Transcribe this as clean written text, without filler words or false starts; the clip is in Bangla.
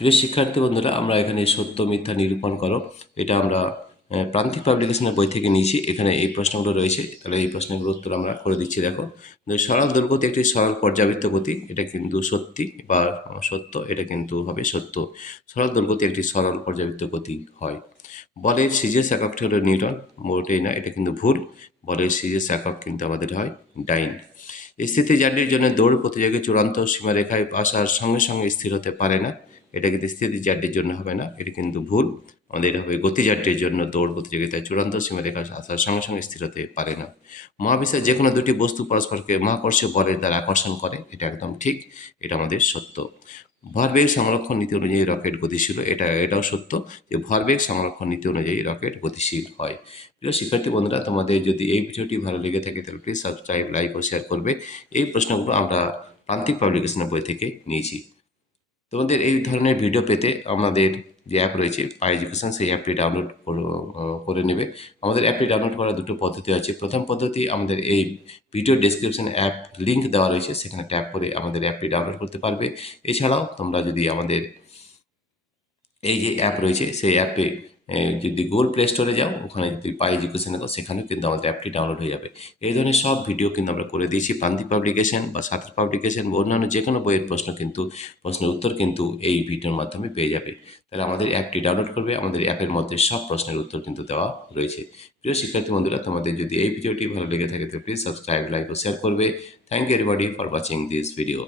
প্রিয় শিক্ষার্থী বন্ধুরা, আমরা এখানে সত্য মিথ্যা নিরূপণ করো, এটা আমরা প্রান্তিক পাবলিকেশনের বই থেকে নিয়েছি। এখানে এই প্রশ্নগুলো রয়েছে, তাহলে এই প্রশ্নগুলোর উত্তর আমরা করে দিচ্ছি। দেখো, সরল দৈর্ঘ্যতে একটি সরল পর্যাবৃত্ত গতি, এটা কিন্তু সত্যি বা সত্য, এটা কিন্তু হবে সত্য। সরল দৈর্ঘ্যতে একটি সরল পর্যাবৃত্ত গতি হয়। বলের সিজিএস এককটি হলো নিউটন, মোটেই না, এটা কিন্তু ভুল। বলের সিজিএস একক কিন্তু আমাদের হয় ডাইন। স্থিতিজাতির জন্য দৌড় প্রতিযোগী চূড়ান্ত সীমারেখায় আসার সঙ্গে সঙ্গে স্থির হতে পারে না, এটা কিন্তু স্থিতিজাতির জন্য হবে না, এটা কিন্তু ভুল। আমাদের হবে গতিজাতির জন্য দৌড় প্রতিযোগিতায় চূড়ান্ত সীমারেখায় আসার সঙ্গে সঙ্গে স্থির হতে পারে না। মহাবিশ্বের যে কোনো দুটি বস্তু পরস্পরকে মহাকর্ষীয় বলের দ্বারা আকর্ষণ করে, এটা একদম ঠিক, এটা আমাদের সত্য। ভরবেগ সংরক্ষণ নীতি অনুযায়ী রকেট গতিশীল, এটাও সত্য যে ভরবেগ সংরক্ষণ নীতি অনুযায়ী রকেট গতিশীল হয়। প্রিয় শিক্ষার্থী বন্ধুরা, তোমাদের যদি এই ভিডিওটি ভালো লেগে থাকে তাহলে প্লিজ সাবস্ক্রাইব, লাইক ও শেয়ার করবে। এই প্রশ্নগুলো আমরা প্রান্তিক পাবলিকেশনের বই থেকে নিয়েছি। তোমাদের এই ধরনের ভিডিও পেতে আমাদের যে অ্যাপ রয়েছে পাই এডুকেশন, সেই অ্যাপটি ডাউনলোড করে নেবে। আমাদের অ্যাপটি ডাউনলোড করার দুটো পদ্ধতি আছে। প্রথম পদ্ধতি, আমাদের এই ভিডিও ডেসক্রিপশনে অ্যাপ লিঙ্ক দেওয়া রয়েছে, সেখানে ট্যাপ করে আমাদের অ্যাপটি ডাউনলোড করতে পারবে। এছাড়াও তোমরা যদি আমাদের এই যে অ্যাপ রয়েছে সেই অ্যাপে যদি গুগল প্লে স্টোরে যাও, ওখানে যদি পাই এডুকেশনে দাও, সেখানেও কিন্তু আমাদের অ্যাপটি ডাউনলোড হয়ে যাবে। এই ধরনের সব ভিডিও কিন্তু আমরা করে দিয়েছি। প্রান্তিক পাবলিকেশন বা সাঁতার পাবলিকেশন বা অন্যান্য যে কোনো বইয়ের প্রশ্নের উত্তর কিন্তু এই ভিডিওর মাধ্যমে পেয়ে যাবে। তাহলে আমাদের অ্যাপটি ডাউনলোড করবে, আমাদের অ্যাপের মধ্যে সব প্রশ্নের উত্তর কিন্তু দেওয়া রয়েছে। প্রিয় শিক্ষার্থী বন্ধুরা, তোমাদের যদি এই ভিডিওটি ভালো লেগে থাকে তো প্লিজ সাবস্ক্রাইব, লাইক ও শেয়ার করবে। Thank you everybody for watching this video.